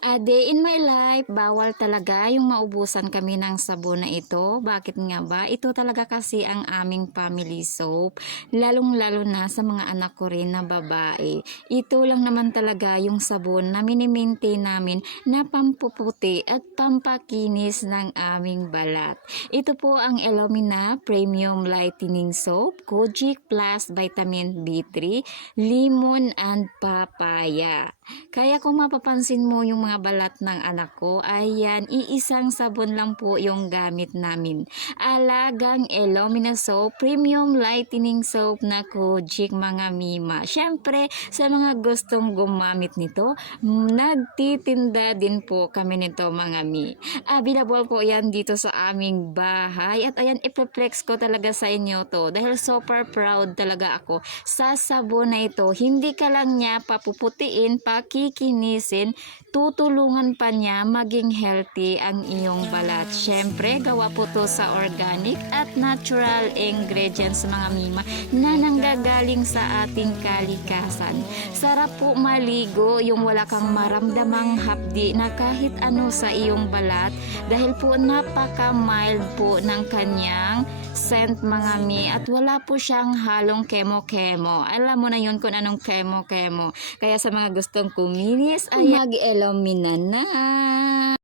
A day in my life, bawal talaga yung maubusan kami ng sabon na ito. Bakit nga ba? Ito talaga kasi ang aming family soap. Lalong-lalo na sa mga anak ko rin na babae. Ito lang naman talaga yung sabon na minimaintain namin na pampuputi at pampakinis ng aming balat. Ito po ang Illumina Premium Lightening Soap, Kojic Plus Vitamin B3, Lemon and Papaya. Kaya kung mapapansin mo yung mga balat ng anak ko, ayan, iisang sabon lang po yung gamit namin. Alagang Illumina Soap, Premium Lightening Soap na Kojic mga mima. Syempre, sa mga gustong gumamit nito, nagtitinda din po kami nito mga mi. Available po yan dito sa aming bahay. At ayan, ipeflex ko talaga sa inyo to dahil super proud talaga ako sa sabon na ito. Hindi ka lang niya papuputiin, pakikinisin, tutulungan pa niya maging healthy ang iyong balat. Syempre, gawa po to sa organic at natural ingredients mga mima na nanggagaling sa ating kalikasan. Sarap po maligo yung wala kang maramdamang hapdi na kahit ano sa iyong balat dahil po napaka mild po ng kanyang scent mga mi at wala po siyang halong kemo-kemo. Alam mo na yun kung anong kemo-kemo. Kaya sa mga gustong kuminis ay mag-Illumina na.